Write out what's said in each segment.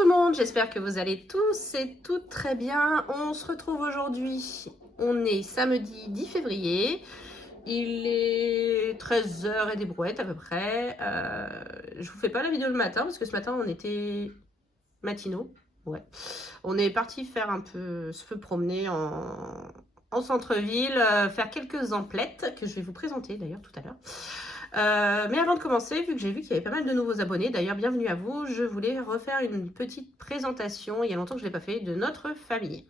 tout le monde, j'espère que vous allez tous et toutes très bien. On se retrouve aujourd'hui, on est samedi 10 février, il est 13h et des brouettes à peu près. Je vous fais pas la vidéo le matin parce que ce matin on était matinaux. Ouais. On est parti faire un peu, se promener en centre-ville, faire quelques emplettes que je vais vous présenter d'ailleurs tout à l'heure. Mais avant de commencer, vu que j'ai vu qu'il y avait pas mal de nouveaux abonnés, d'ailleurs bienvenue à vous, je voulais refaire une petite présentation, il y a longtemps que je ne l'ai pas fait, de notre famille.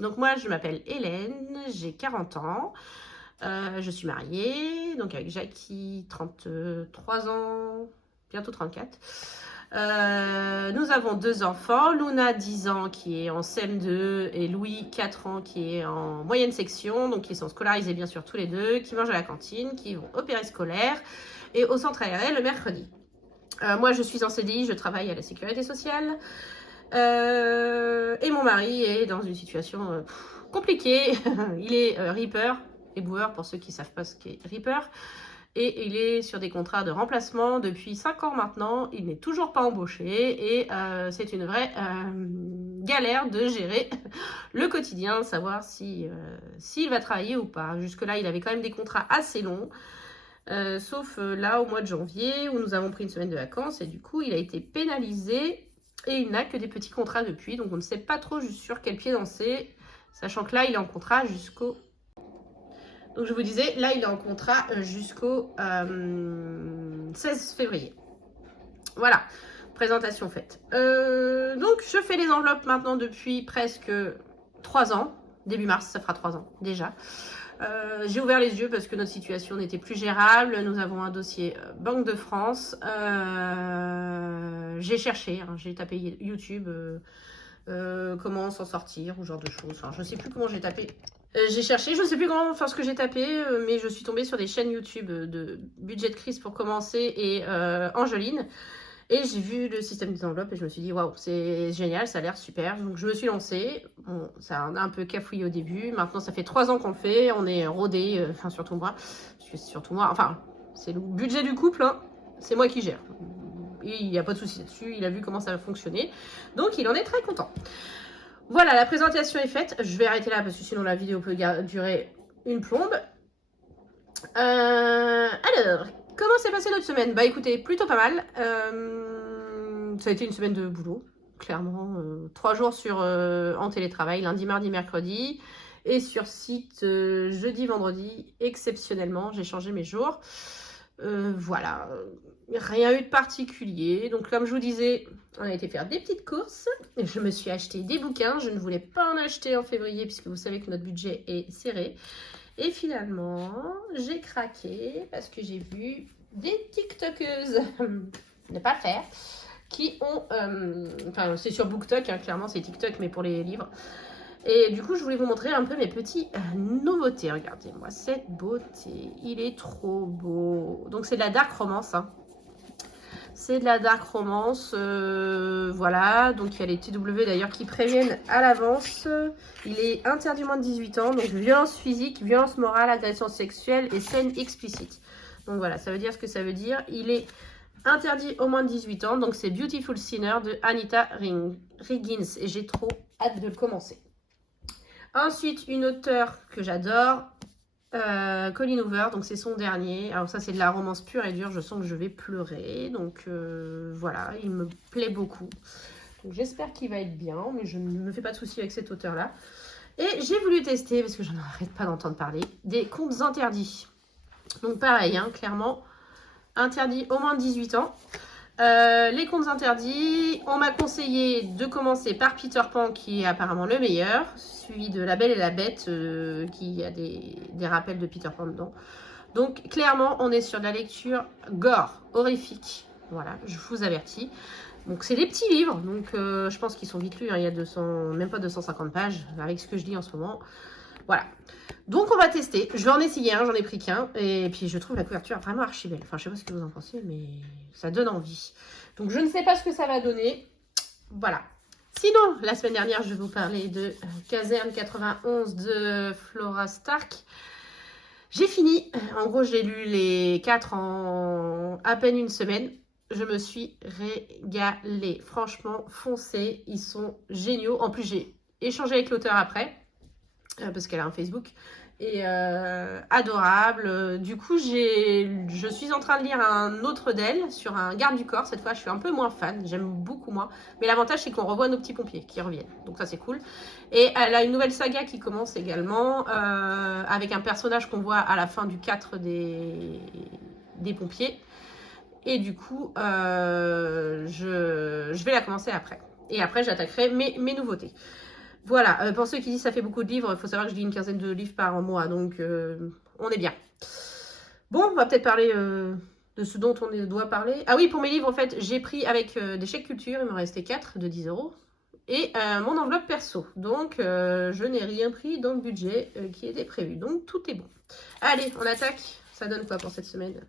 Donc moi je m'appelle Hélène, j'ai 40 ans, je suis mariée, donc avec Jackie, 33 ans, bientôt 34. Nous avons 2 enfants, Luna 10 ans qui est en CM2 et Louis 4 ans qui est en moyenne section, donc ils sont scolarisés bien sûr tous les deux, qui mangent à la cantine, qui vont au périscolaire et au centre aéré le mercredi. Moi je suis en CDI, je travaille à la sécurité sociale et mon mari est dans une situation compliquée. Il est Reaper, éboueur pour ceux qui ne savent pas ce qu'est Reaper. Et il est sur des contrats de remplacement depuis 5 ans maintenant. Il n'est toujours pas embauché et c'est une vraie galère de gérer le quotidien, savoir s'il va travailler ou pas. Jusque-là, il avait quand même des contrats assez longs. Sauf là, au mois de janvier, où nous avons pris une semaine de vacances. Et du coup, il a été pénalisé et il n'a que des petits contrats depuis. Donc, on ne sait pas trop sur quel pied danser. Sachant que là, il est en contrat jusqu'au... Donc je vous disais, là il est en contrat jusqu'au 16 février. Voilà, présentation faite. Donc je fais les enveloppes maintenant depuis presque 3 ans. Début mars, ça fera 3 ans déjà. J'ai ouvert les yeux parce que notre situation n'était plus gérable. Nous avons un dossier Banque de France. J'ai cherché, hein, j'ai tapé YouTube, comment s'en sortir, ou genre de choses. Enfin, je ne sais plus comment j'ai tapé. J'ai cherché, je ne sais plus comment faire ce que j'ai tapé, mais je suis tombée sur des chaînes YouTube de budget de crise pour commencer et Angeline. Et j'ai vu le système des enveloppes et je me suis dit, waouh, c'est génial, ça a l'air super. Donc je me suis lancée. Bon, ça a un peu cafouillé au début. Maintenant, ça fait 3 ans qu'on le fait. On est rodés, enfin surtout moi. Parce que c'est surtout moi. Enfin, c'est le budget du couple, hein, c'est moi qui gère. Et il n'y a pas de souci là-dessus. Il a vu comment ça va fonctionner. Donc il en est très content. Voilà, la présentation est faite. Je vais arrêter là parce que sinon la vidéo peut durer une plombe. Alors, comment s'est passée notre semaine? Bah écoutez, plutôt pas mal. Ça a été une semaine de boulot, clairement. 3 jours en télétravail, lundi, mardi, mercredi. Et sur site jeudi, vendredi, exceptionnellement. J'ai changé mes jours. Voilà, rien eu de particulier. Donc comme je vous disais, on a été faire des petites courses. Je me suis acheté des bouquins. Je ne voulais pas en acheter en février puisque vous savez que notre budget est serré. Et finalement, j'ai craqué parce que j'ai vu des TikTokeuses, ne pas le faire, qui ont... enfin, c'est sur BookTok, hein, clairement c'est TikTok, mais pour les livres. Et du coup, je voulais vous montrer un peu mes petites nouveautés. Regardez-moi cette beauté. Il est trop beau. Donc, c'est de la dark romance. Hein. C'est de la dark romance. Voilà. Donc, il y a les TW d'ailleurs qui préviennent à l'avance. Il est interdit moins de 18 ans. Donc, violence physique, violence morale, agression sexuelle et scène explicite. Donc, voilà. Ça veut dire ce que ça veut dire. Il est interdit au moins de 18 ans. Donc, c'est Beautiful Sinner de Anita Riggins. Et j'ai trop hâte de le commencer. Ensuite, une auteure que j'adore, Colleen Hoover, donc c'est son dernier. Alors ça, c'est de la romance pure et dure, je sens que je vais pleurer. Donc voilà, il me plaît beaucoup. J'espère qu'il va être bien, mais je ne me fais pas de soucis avec cet auteur-là. Et j'ai voulu tester, parce que je n'arrête pas d'entendre parler, des contes interdits. Donc pareil, hein, clairement, interdit au moins de 18 ans. Les contes interdits, on m'a conseillé de commencer par Peter Pan qui est apparemment le meilleur, suivi de La Belle et la Bête qui a des rappels de Peter Pan dedans. Donc clairement on est sur de la lecture gore, horrifique, voilà, je vous avertis. Donc c'est des petits livres, donc je pense qu'ils sont vite lus, hein, il y a 200, même pas 250 pages avec ce que je lis en ce moment. Voilà, donc on va tester. Je vais en essayer un, j'en ai pris qu'un. Et puis je trouve la couverture vraiment archi belle. Enfin, je sais pas ce que vous en pensez, mais ça donne envie. Donc je ne sais pas ce que ça va donner. Voilà. Sinon, la semaine dernière, je vais vous parler de Caserne 91 de Flora Stark. J'ai fini. En gros, j'ai lu les 4 en à peine une semaine. je me suis régalée. Franchement, foncez, ils sont géniaux. En plus, j'ai échangé avec l'auteur après, parce qu'elle a un Facebook. Et adorable. Du coup, je suis en train de lire un autre d'elle sur un garde du corps. Cette fois, je suis un peu moins fan. J'aime beaucoup moins. Mais l'avantage, c'est qu'on revoit nos petits pompiers qui reviennent. Donc ça, c'est cool. Et elle a une nouvelle saga qui commence également avec un personnage qu'on voit à la fin du 4 des pompiers. Et du coup, je vais la commencer après. Et après, j'attaquerai mes nouveautés. Voilà, pour ceux qui disent que ça fait beaucoup de livres, il faut savoir que je lis une quinzaine de livres par mois, donc on est bien. Bon, on va peut-être parler de ce dont on doit parler. Ah oui, pour mes livres, en fait, j'ai pris avec des chèques culture, il me restait 4 de 10 €, et mon enveloppe perso. Donc, je n'ai rien pris dans le budget qui était prévu, donc tout est bon. Allez, on attaque. Ça donne quoi pour cette semaine?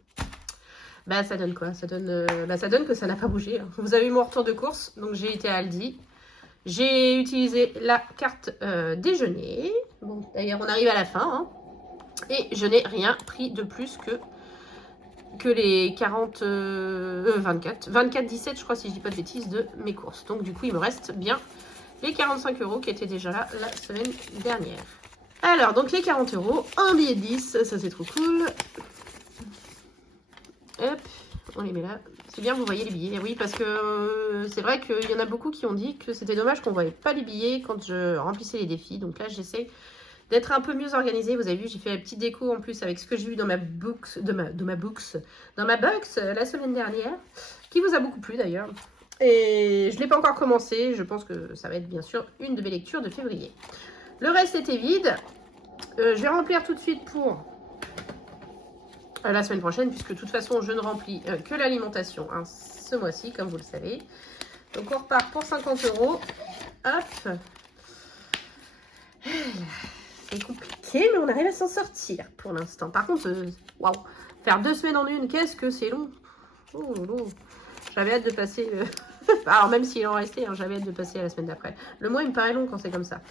Bah, ça donne quoi? Ça donne que ça n'a pas bougé. Hein. Vous avez eu mon retour de course, donc j'ai été à Aldi. J'ai utilisé la carte déjeuner. Bon, d'ailleurs, on arrive à la fin. Hein. Et je n'ai rien pris de plus que les 24,17, je crois, si je dis pas de bêtises, de mes courses. Donc, du coup, il me reste bien les 45 € qui étaient déjà là la semaine dernière. Alors, donc les 40 €, un billet de 10, ça c'est trop cool. Hop, on les met là. C'est bien, vous voyez les billets. Oui, parce que c'est vrai qu'il y en a beaucoup qui ont dit que c'était dommage qu'on ne voyait pas les billets quand je remplissais les défis. Donc là, j'essaie d'être un peu mieux organisée. Vous avez vu, j'ai fait la petite déco en plus avec ce que j'ai eu dans ma box, la semaine dernière, qui vous a beaucoup plu d'ailleurs. Et je ne l'ai pas encore commencé. Je pense que ça va être bien sûr une de mes lectures de février. Le reste était vide. Je vais remplir tout de suite pour la semaine prochaine, puisque de toute façon, je ne remplis que l'alimentation hein, ce mois-ci, comme vous le savez. Donc, on repart pour 50 €. Hop. C'est compliqué, mais on arrive à s'en sortir pour l'instant. Par contre, waouh, faire 2 semaines en une, qu'est-ce que c'est long. Oh, oh. J'avais hâte de passer... Alors, même s'il en restait, hein, j'avais hâte de passer à la semaine d'après. Le mois, il me paraît long quand c'est comme ça.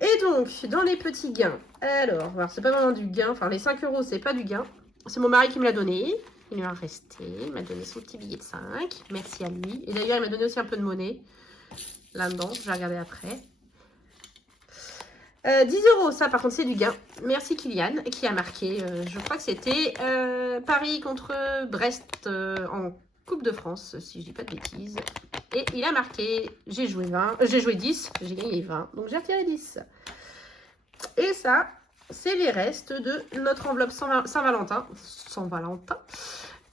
Et donc, dans les petits gains, alors c'est pas vraiment du gain, enfin, les 5 €, c'est pas du gain. C'est mon mari qui me l'a donné. Il m'a resté. Il m'a donné son petit billet de 5. Merci à lui. Et d'ailleurs, il m'a donné aussi un peu de monnaie. Là-dedans. Je vais regarder après. 10 €. Ça, par contre, c'est du gain. Merci Kylian qui a marqué. Je crois que c'était Paris contre Brest en Coupe de France, si je dis pas de bêtises. Et il a marqué. J'ai joué 20. J'ai joué 10. J'ai gagné 20. Donc, j'ai retiré 10. Et ça... c'est les restes de notre enveloppe Saint-Valentin.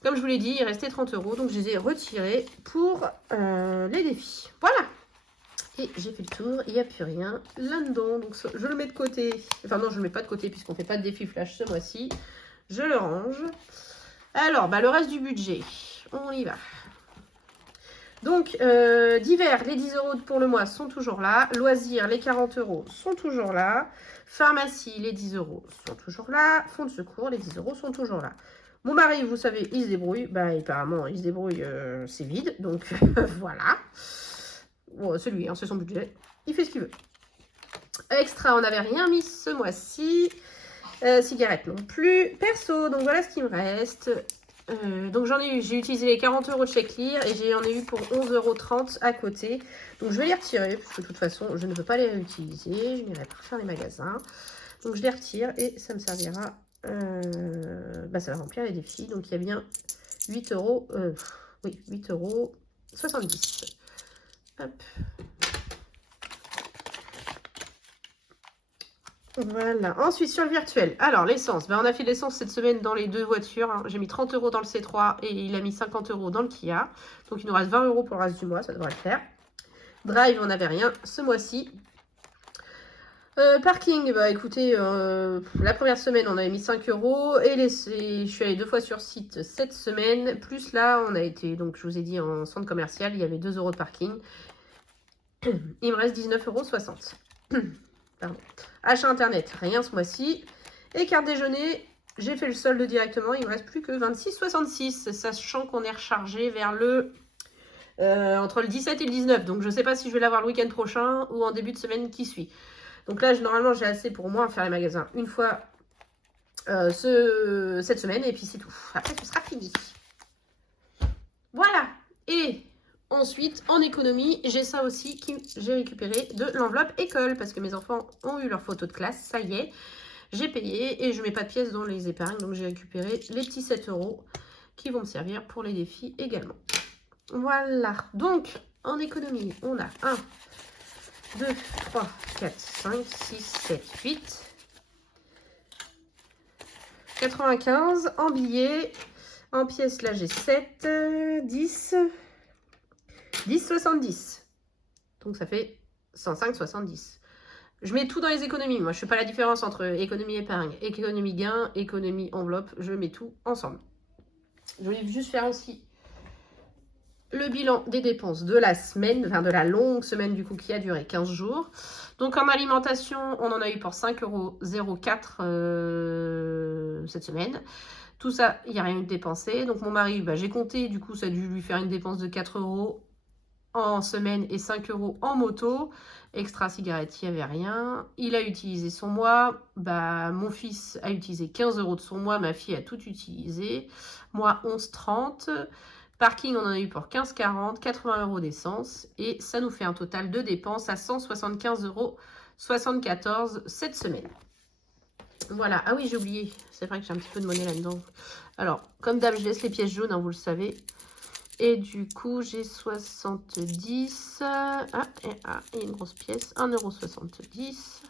Comme je vous l'ai dit, il restait 30 €. Donc, je les ai retirés pour les défis. Voilà. Et j'ai fait le tour. Il n'y a plus rien là-dedans. Donc, je le mets de côté. Enfin, non, je ne le mets pas de côté puisqu'on ne fait pas de défi flash ce mois-ci. Je le range. Alors, le reste du budget. On y va. Donc, divers, les 10 € pour le mois sont toujours là. Loisirs, les 40 € sont toujours là. Pharmacie, les 10 € sont toujours là. Fonds de secours, les 10 € sont toujours là. Mon mari, vous savez, il se débrouille. Apparemment, il se débrouille, c'est vide. Donc, voilà. Bon, c'est lui, hein, c'est son budget. Il fait ce qu'il veut. Extra, on n'avait rien mis ce mois-ci. Cigarettes non plus. Perso, donc voilà ce qui me reste. Donc j'ai utilisé les 40 € de Checklear et j'en ai eu pour 11,30 € à côté. Donc je vais les retirer parce que de toute façon je ne peux pas les réutiliser. Je n'irai pas refaire les magasins. Donc je les retire et ça me servira. Ça va remplir les défis. Donc il y a bien 8 €. Oui, 8,70 €. Hop. Voilà. Ensuite, sur le virtuel. Alors, l'essence. On a fait de l'essence cette semaine dans les 2 voitures. Hein. J'ai mis 30 € dans le C3 et il a mis 50 € dans le Kia. Donc, il nous reste 20 € pour le reste du mois. Ça devrait le faire. Drive, on n'avait rien ce mois-ci. Parking, écoutez, la première semaine, on avait mis 5 €. Et je suis allée 2 fois sur site cette semaine. Plus là, on a été, donc je vous ai dit, en centre commercial. Il y avait 2 € de parking. Il me reste 19,60 €. Pardon. Achat internet, rien ce mois-ci. Et carte déjeuner, j'ai fait le solde directement. Il ne me reste plus que 26,66 €, sachant qu'on est rechargé vers entre le 17 et le 19. Donc, je ne sais pas si je vais l'avoir le week-end prochain ou en début de semaine qui suit. Donc là, normalement, j'ai assez pour moi faire les magasins une fois cette semaine. Et puis, c'est tout. Après, ce sera fini. Voilà. Et ensuite, en économie, j'ai ça aussi que j'ai récupéré de l'enveloppe école parce que mes enfants ont eu leur photo de classe. Ça y est, j'ai payé et je mets pas de pièces dans les épargnes. Donc, j'ai récupéré les petits 7 € qui vont me servir pour les défis également. Voilà. Donc, en économie, on a 1, 2, 3, 4, 5, 6, 7, 8. 95 en billets. En pièces, là, j'ai 7, 10, 10, 70. Donc, ça fait 105, 70. Je mets tout dans les économies. Moi, je ne fais pas la différence entre économie épargne, économie gain, économie enveloppe. Je mets tout ensemble. Je voulais juste faire aussi le bilan des dépenses de la semaine, enfin de la longue semaine du coup qui a duré 15 jours. Donc en alimentation, on en a eu pour 5,04 € cette semaine. Tout ça, il n'y a rien eu de dépensé. Donc mon mari, bah, j'ai compté, du coup ça a dû lui faire une dépense de 4 € en semaine et 5 € en moto. Extra cigarette, il n'y avait rien. Il a utilisé son mois. Bah, mon fils a utilisé 15 € de son mois. Ma fille a tout utilisé. Moi, 11,30 €. Parking, on en a eu pour 15,40 €, 80 € d'essence. Et ça nous fait un total de dépenses à 175,74 € cette semaine. Voilà. Ah oui, j'ai oublié. C'est vrai que j'ai un petit peu de monnaie là-dedans. Alors, comme d'hab, je laisse les pièces jaunes, hein, vous le savez. Et du coup, j'ai 70. Ah, et une grosse pièce. 1,70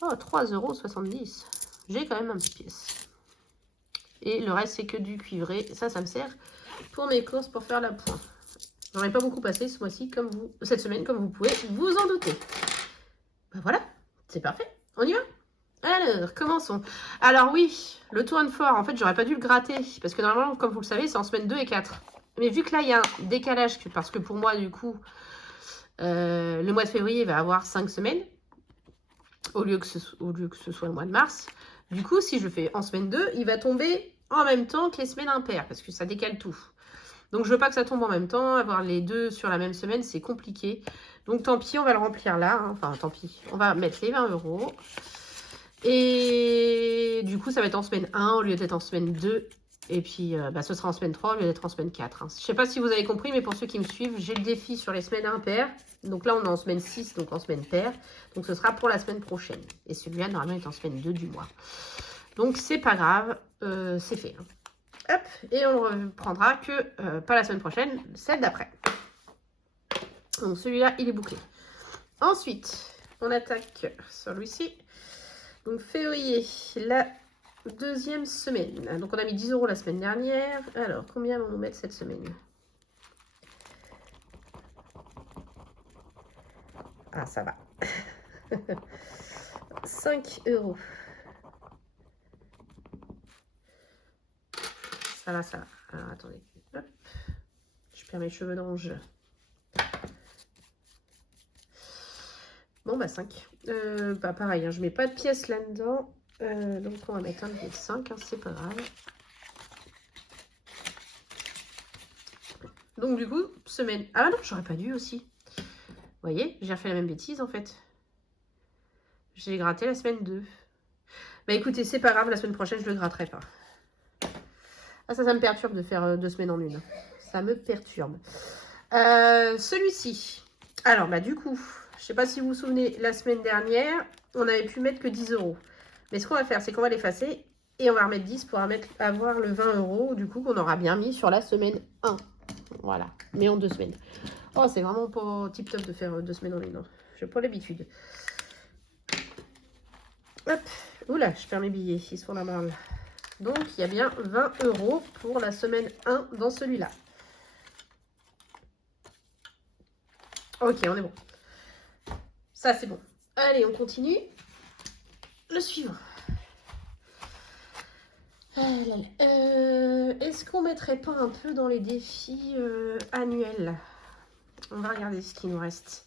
€. Oh, 3,70 €. J'ai quand même un petit pièce. Et le reste, c'est que du cuivré. Ça me sert pour mes courses, pour faire la pointe. J'en ai pas beaucoup passé ce mois-ci, cette semaine, comme vous pouvez vous en douter. Ben voilà, c'est parfait. On y va? Alors, commençons. Alors oui, le to and fort, en fait, j'aurais pas dû le gratter. Parce que normalement, comme vous le savez, c'est en semaine 2 et 4. Mais vu que là, il y a un décalage, parce que pour moi, du coup, le mois de février va avoir 5 semaines, au lieu que ce soit le mois de mars. Du coup, si je fais en semaine 2, il va tomber en même temps que les semaines impaires, parce que ça décale tout. Donc, je veux pas que ça tombe en même temps. Avoir les deux sur la même semaine, c'est compliqué. Donc, tant pis, on va le remplir là. Hein. Enfin, tant pis. On va mettre les 20 €. Et du coup, ça va être en semaine 1 au lieu d'être en semaine 2. Et puis, ce sera en semaine 3 au lieu d'être en semaine 4. Hein. Je ne sais pas si vous avez compris, mais pour ceux qui me suivent, j'ai le défi sur les semaines impaires. Donc là, on est en semaine 6, donc en semaine paire. Donc, ce sera pour la semaine prochaine. Et celui-là, normalement, est en semaine 2 du mois. Donc, c'est pas grave. C'est fait. Hein. Hop, et on ne reprendra que, pas la semaine prochaine, celle d'après. Donc, celui-là, il est bouclé. Ensuite, on attaque sur celui-ci. Donc, février, la deuxième semaine. Donc, on a mis 10 € la semaine dernière. Alors, combien vont nous mettre cette semaine? Ah, ça va. 5 €. Ça va, ça va. Alors, attendez. Hop. Je perds mes cheveux d'ange. Bon, bah 5. Pareil, hein, je mets pas de pièces là-dedans. Donc, on va mettre un de 5, hein, c'est pas grave. Donc, du coup, semaine... Ah non, j'aurais pas dû aussi. Vous voyez, j'ai refait la même bêtise, en fait. J'ai gratté la semaine 2. Bah, écoutez, c'est pas grave, la semaine prochaine, je le gratterai pas. Ah, ça me perturbe de faire 2 semaines en une. Ça me perturbe. Celui-ci. Alors, bah, du coup... Je ne sais pas si vous vous souvenez, la semaine dernière, on n'avait pu mettre que 10 €. Mais ce qu'on va faire, c'est qu'on va l'effacer et on va remettre 10 pour avoir le 20 € du coup qu'on aura bien mis sur la semaine 1. Voilà, mais en 2 semaines. Oh, c'est vraiment pas tip top de faire 2 semaines en une. Je n'ai pas l'habitude. Hop, oula, je perds mes billets, ils sont là-bas. Donc, il y a bien 20 € pour la semaine 1 dans celui-là. Ok, on est bon. Ça, c'est bon. Allez, on continue. Le suivant. Est-ce qu'on mettrait pas un peu dans les défis annuels? On va regarder ce qui nous reste.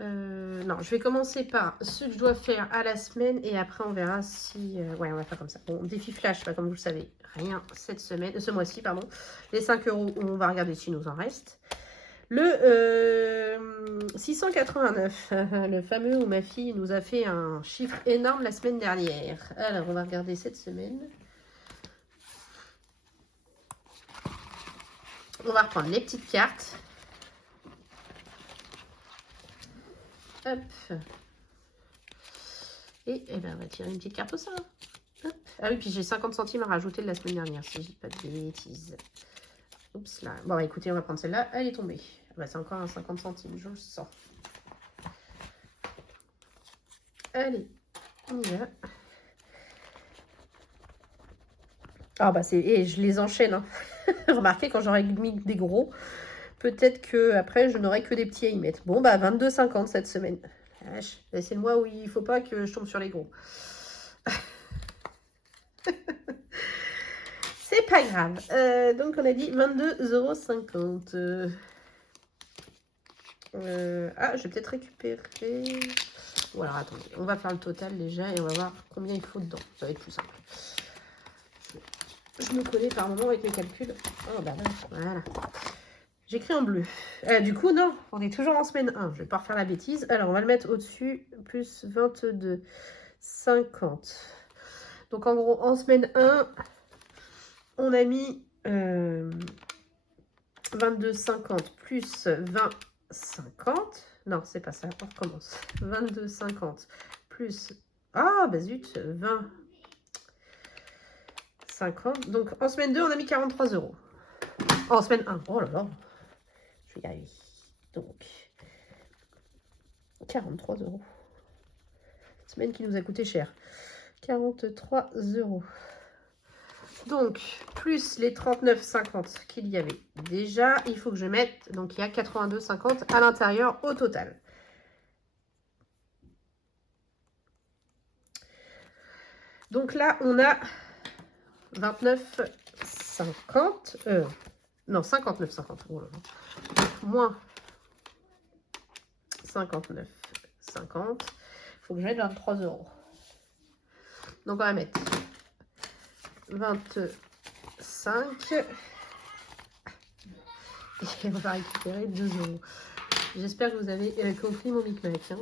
Non, je vais commencer par ce que je dois faire à la semaine et après on verra si... ouais, on va faire comme ça. Bon, défi flash, comme vous le savez, rien cette semaine, ce mois-ci, pardon. Les 5 €, on va regarder s'il nous en reste. Le 689, le fameux où ma fille nous a fait un chiffre énorme la semaine dernière. Alors, on va regarder cette semaine. On va reprendre les petites cartes. Hop. Et ben, on va tirer une petite carte au sort. Hop. Ah oui, puis j'ai 50 centimes à rajouter de la semaine dernière, si je dis pas de bêtises. Oups là. Bon, bah, écoutez, on va prendre celle-là. Elle est tombée. Bah, c'est encore un 50 centimes, je le sens. Allez, on y va. Ah bah c'est... Et je les enchaîne. Hein. Remarquez, quand j'aurai mis des gros, peut-être que après je n'aurai que des petits à y mettre. Bon, bah 22,50 cette semaine. C'est le mois où il ne faut pas que je tombe sur les gros. C'est pas grave. Donc on a dit 22,50 €. Ah, je vais peut-être récupérer... Ou alors attendez, on va faire le total déjà et on va voir combien il faut dedans. Ça va être plus simple. Je me connais par moment avec mes calculs. Oh bah voilà. J'écris en bleu. Du coup, non, on est toujours en semaine 1. Je vais pas refaire la bêtise. Alors, on va le mettre au-dessus, plus 22,50. Donc, en gros, en semaine 1, on a mis 22,50 plus 20,50. Non, c'est pas ça. On recommence. 22,50 plus... Ah, bah zut, 20,50. Donc, en semaine 2, on a mis 43 €. En semaine 1. Oh là là. Je vais y arriver. Donc, 43 €. Semaine qui nous a coûté cher. 43 €. Donc, plus les 39,50 qu'il y avait déjà, il faut que je mette, donc il y a 82,50 à l'intérieur au total. Donc là, on a 29,50. Non, 59,50. Oh là là. Moins 59,50. Il faut que je mette 23 €. Donc, on va mettre 25. Et on va récupérer 2 €. J'espère que vous avez compris mon micmac. Hein.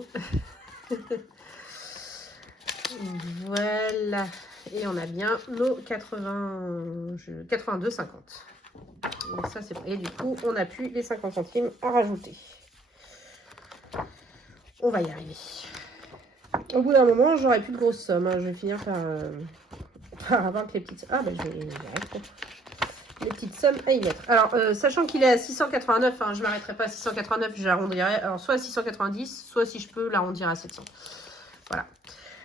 Voilà. Et on a bien nos 82,50. Donc ça, c'est bon. Et du coup, on n'a plus les 50 centimes à rajouter. On va y arriver. Au bout d'un moment, j'aurai plus de grosses sommes. Hein. Je vais finir par avoir que les petites... Ah, ben, je vais y arriver. Les petites sommes à y mettre. Alors, sachant qu'il est à 689, hein, je ne m'arrêterai pas à 689, j'arrondirai. Alors, soit à 690, soit si je peux, l'arrondir à 700. Voilà.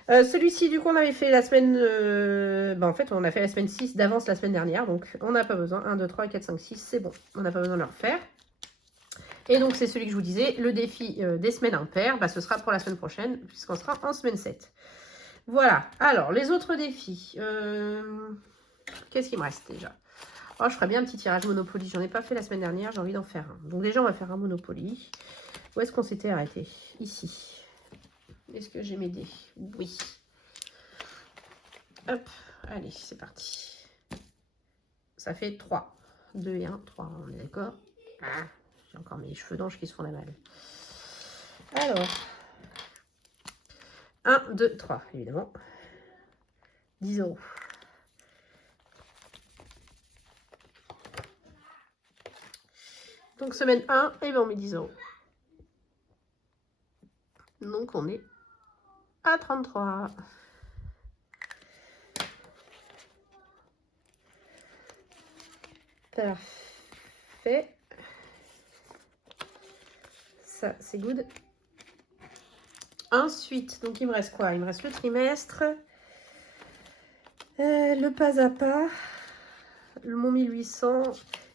Celui-ci, du coup, on avait fait la semaine... en fait, on a fait la semaine 6 d'avance la semaine dernière. Donc, on n'a pas besoin. 1, 2, 3, 4, 5, 6, c'est bon. On n'a pas besoin de le refaire. Et donc, c'est celui que je vous disais. Le défi des semaines impaires, bah, ce sera pour la semaine prochaine, puisqu'on sera en semaine 7. Voilà. Alors, les autres défis. Qu'est-ce qu'il me reste déjà? Oh, je ferais bien un petit tirage Monopoly. J'en ai pas fait la semaine dernière. J'ai envie d'en faire un. Donc, déjà, on va faire un Monopoly. Où est-ce qu'on s'était arrêté? Ici. Est-ce que j'ai mes dés? Oui. Hop, allez, c'est parti. Ça fait 3. 2 et 1, 3, on est d'accord. Ah, j'ai encore mes cheveux d'ange qui se font la malle. Alors, 1, 2, 3, évidemment. 10 €. Donc, semaine 1, et bien on met 10 €. Donc, on est à 33. Parfait. Ça, c'est good. Ensuite, donc il me reste quoi? Il me reste le trimestre, le pas à pas, mon 1800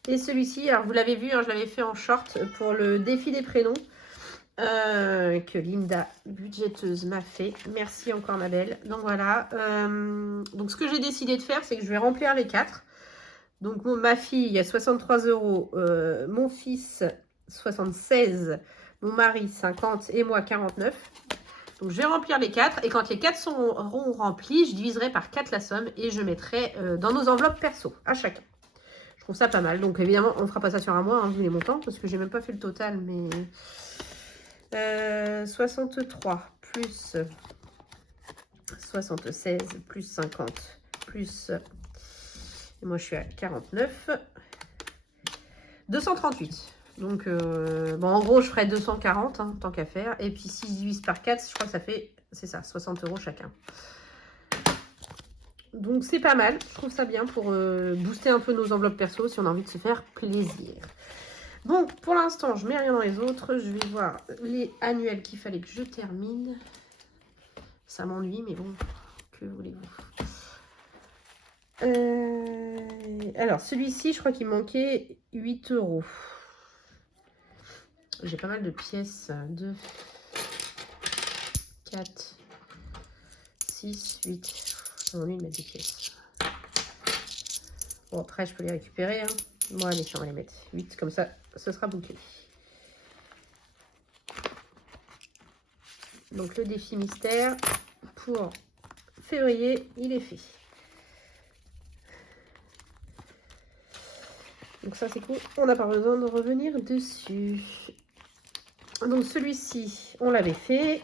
et celui-ci. Alors, vous l'avez vu, hein, je l'avais fait en short pour le défi des prénoms que Linda, budgéteuse, m'a fait. Merci encore, ma belle. Donc, voilà. Donc, ce que j'ai décidé de faire, c'est que je vais remplir les 4. Donc, ma fille, il y a 63 €. Mon fils, 76. Mon mari, 50. Et moi, 49. Donc, je vais remplir les 4. Et quand les 4 seront remplis, je diviserai par 4 la somme. Et je mettrai dans nos enveloppes perso, à chacun. Je trouve ça pas mal. Donc, évidemment, on ne fera pas ça sur un mois, hein, vu les montants. Parce que j'ai même pas fait le total. Mais 63 plus 76 plus 50 plus... Et moi, je suis à 49. 238. Donc, bon, en gros, je ferai 240, hein, tant qu'à faire. Et puis, si je divise par 4, je crois que ça fait, c'est ça, 60 € chacun. Donc, c'est pas mal. Je trouve ça bien pour booster un peu nos enveloppes perso si on a envie de se faire plaisir. Bon, pour l'instant, je mets rien dans les autres. Je vais voir les annuels qu'il fallait que je termine. Ça m'ennuie, mais bon, que voulez-vous? Alors, celui-ci, je crois qu'il manquait 8 €. J'ai pas mal de pièces. 2, 4, 6, 8. J'ai envie de mettre des pièces. Bon, après, je peux les récupérer. Hein. Bon, allez, on va les mettre. 8, comme ça, ce sera bouclé. Donc, le défi mystère pour février, il est fait. Donc ça, c'est cool. On n'a pas besoin de revenir dessus. Donc, celui-ci, on l'avait fait.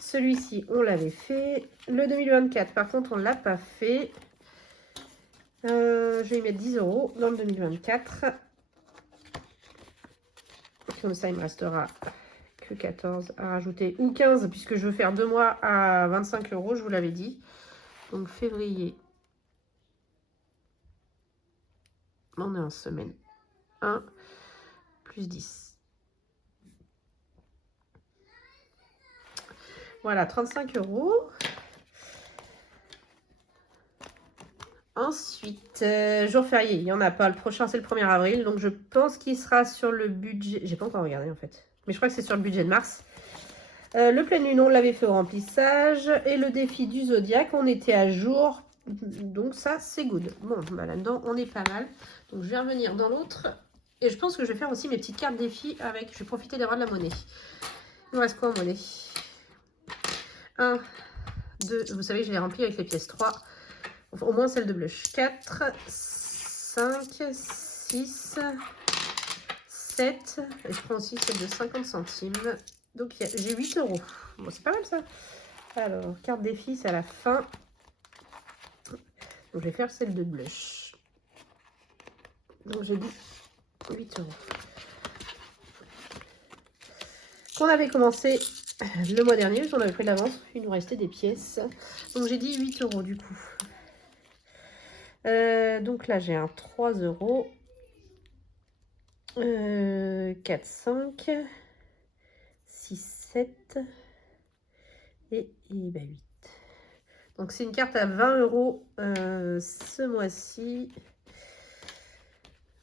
Celui-ci, on l'avait fait. Le 2024, par contre, on ne l'a pas fait. Je vais y mettre 10 € dans le 2024. Comme ça, il me restera que 14 à rajouter. Ou 15, puisque je veux faire 2 mois à 25 €, je vous l'avais dit. Donc, février. On est en semaine 1 plus 10. Voilà, 35 €. Ensuite, jour férié, il n'y en a pas. Le prochain, c'est le 1er avril. Donc, je pense qu'il sera sur le budget. J'ai pas encore regardé, en fait. Mais je crois que c'est sur le budget de mars. Le plein lune, on l'avait fait au remplissage. Et le défi du zodiaque, on était à jour. Donc, ça, c'est good. Bon, bah, là-dedans, on est pas mal. Donc, je vais revenir dans l'autre. Et je pense que je vais faire aussi mes petites cartes défis avec. Je vais profiter d'avoir de la monnaie. Il me reste quoi en monnaie? 1, 2. Vous savez, je l'ai rempli avec les pièces 3. Au moins celle de blush. 4, 5, 6, 7. Et je prends aussi celle de 50 centimes. Donc j'ai 8 €. Bon, c'est pas mal ça. Alors, carte défi, c'est à la fin. Donc je vais faire celle de blush. Donc j'ai dit 8 €. Qu'on avait commencé le mois dernier, j'en avais pris de l'avance. Il nous restait des pièces. Donc j'ai dit 8 € du coup. Donc là, j'ai un 3 €. 4, 5, 6, 7 et bah 8. Donc, c'est une carte à 20 € ce mois-ci.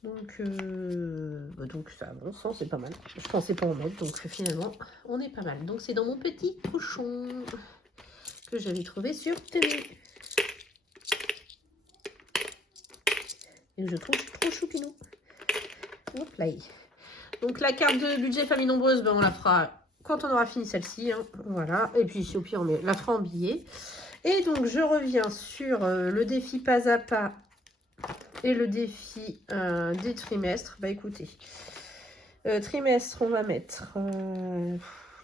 Donc, ça avance, hein, c'est pas mal. Je pensais pas en mettre, donc finalement, on est pas mal. Donc, c'est dans mon petit cochon que j'avais trouvé sur Temu. Et je trouve trop choupinou. Hop là. Donc la carte de budget famille nombreuse, ben, on la fera quand on aura fini celle-ci. Hein. Voilà. Et puis si au pire, on la fera en billet. Et donc je reviens sur le défi pas à pas et le défi des trimestres. Bah écoutez, trimestre, on va mettre...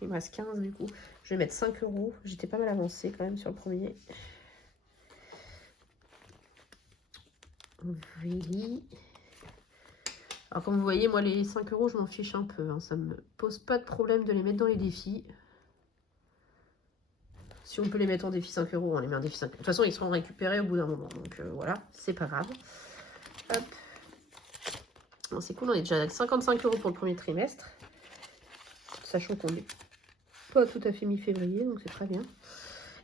il me reste 15 du coup. Je vais mettre 5 €. J'étais pas mal avancée quand même sur le premier. Really. Alors comme vous voyez, moi les 5 €, je m'en fiche un peu. Hein. Ça me pose pas de problème de les mettre dans les défis. Si on peut les mettre en défi 5 €, on les met en défi 5 €. De toute façon, ils seront récupérés au bout d'un moment. Donc voilà, c'est pas grave. Hop. Bon, c'est cool, on est déjà à 55 € pour le premier trimestre. Sachant qu'on n'est pas tout à fait mi-février, donc c'est très bien.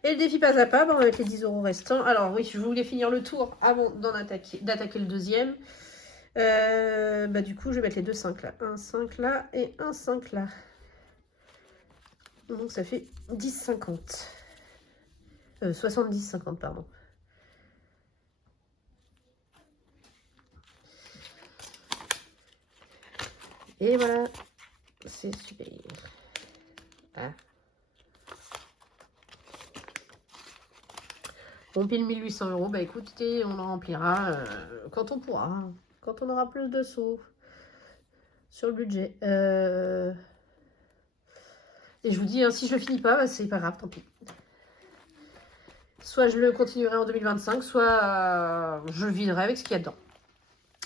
Et le défi pas à pas, on va mettre les 10 € restants. Alors oui, je voulais finir le tour avant d'attaquer le deuxième. Bah du coup, je vais mettre les deux 5 là. Un 5 là et un 5 là. Donc ça fait 10,50. 70,50, pardon. Et voilà, c'est super. Ah. On pile 1800 €. Bah écoutez, on en remplira quand on pourra. Hein. Quand on aura plus de sous sur le budget. Et je vous dis, hein, si je le finis pas, bah, c'est pas grave, tant pis. Soit je le continuerai en 2025, soit je le viderai avec ce qu'il y a dedans.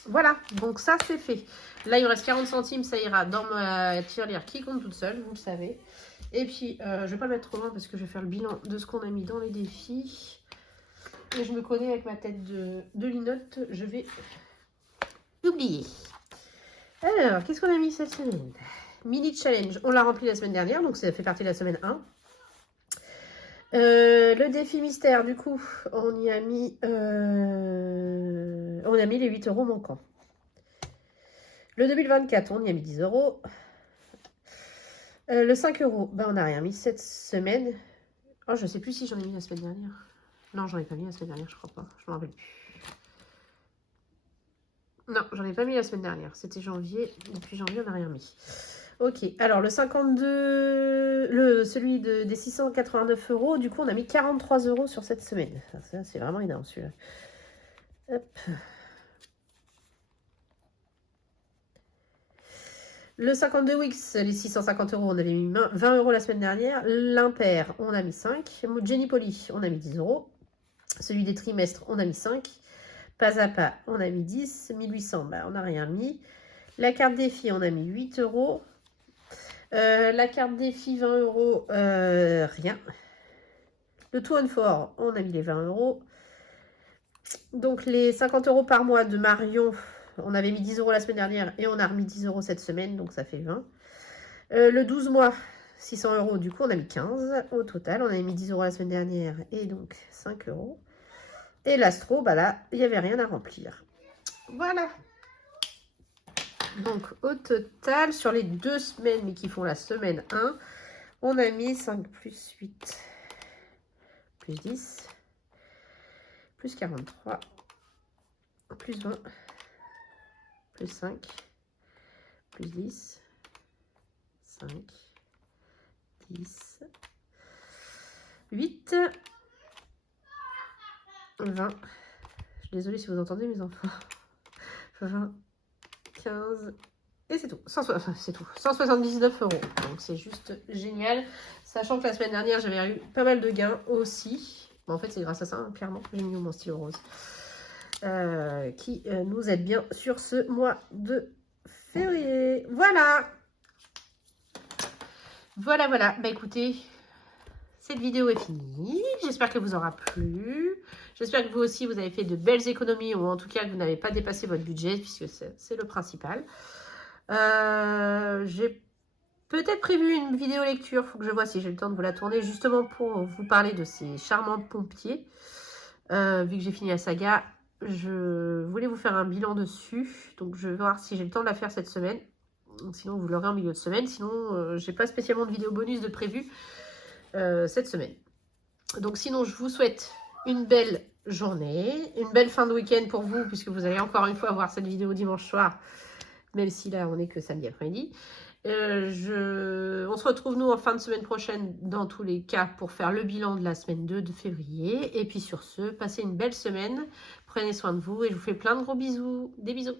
Voilà, donc ça c'est fait. Là il me reste 40 centimes, ça ira dans ma tirelire qui compte toute seule, vous le savez. Et puis je vais pas le mettre trop loin parce que je vais faire le bilan de ce qu'on a mis dans les défis. Et je me connais avec ma tête de linotte, je vais oublier. Alors, qu'est-ce qu'on a mis cette semaine? Mini challenge, on l'a rempli la semaine dernière, donc ça fait partie de la semaine 1. Le défi mystère, du coup, on a mis les 8 € manquants. Le 2024, on y a mis 10 €. Le 5 €, ben, on n'a rien mis cette semaine. Oh, je sais plus si j'en ai mis la semaine dernière. Non, j'en ai pas mis la semaine dernière, je crois pas. Je m'en rappelle plus. Non, j'en ai pas mis la semaine dernière. C'était janvier. Depuis janvier, on n'a rien mis. Ok, alors le 52, celui des 689 €, du coup, on a mis 43 € sur cette semaine. Ça, c'est vraiment énorme, celui-là. Hop. Le 52 Wix, les 650 €, on avait mis 20 € la semaine dernière. L'Impair, on a mis 5. Jenny Poly, on a mis 10 €. Celui des trimestres, on a mis 5. Pas à pas, on a mis 10. 1800, bah, on n'a rien mis. La carte défi, on a mis 8 €. La carte défi, 20 €, rien. Le Tout and For, on a mis les 20 €. Donc les 50 € par mois de Marion, on avait mis 10 € la semaine dernière et on a remis 10 € cette semaine, donc ça fait 20. Le 12 mois, 600 €, du coup on a mis 15 au total. On avait mis 10 € la semaine dernière et donc 5 €. Et l'Astro, bah là, il n'y avait rien à remplir. Voilà. Donc au total, sur les 2 semaines, mais qui font la semaine 1, on a mis 5 plus 8 plus 10 plus 43 plus 20 plus 5 plus 10 5 10 8 20. Je suis désolée si vous entendez mes enfants. 20 15 et c'est tout. C'est tout. 179 €. Donc c'est juste génial. Sachant que la semaine dernière, j'avais eu pas mal de gains aussi. Bon, en fait, c'est grâce à ça, hein, clairement. J'ai mis mon stylo rose. Qui nous aide bien sur ce mois de février. Voilà. Voilà, voilà. Bah écoutez, cette vidéo est finie. J'espère qu'elle vous aura plu. J'espère que vous aussi, vous avez fait de belles économies ou en tout cas que vous n'avez pas dépassé votre budget puisque c'est le principal. J'ai peut-être prévu une vidéo lecture. Il faut que je vois si j'ai le temps de vous la tourner justement pour vous parler de ces charmants pompiers. Vu que j'ai fini la saga, je voulais vous faire un bilan dessus. Donc je vais voir si j'ai le temps de la faire cette semaine. Sinon, vous l'aurez en milieu de semaine. Sinon, j'ai pas spécialement de vidéo bonus de prévu cette semaine. Donc sinon, je vous souhaite une belle journée, une belle fin de week-end pour vous, puisque vous allez encore une fois voir cette vidéo dimanche soir, même si là, on n'est que samedi après-midi. On se retrouve, nous, en fin de semaine prochaine, dans tous les cas, pour faire le bilan de la semaine 2 de février. Et puis sur ce, passez une belle semaine, prenez soin de vous et je vous fais plein de gros bisous. Des bisous.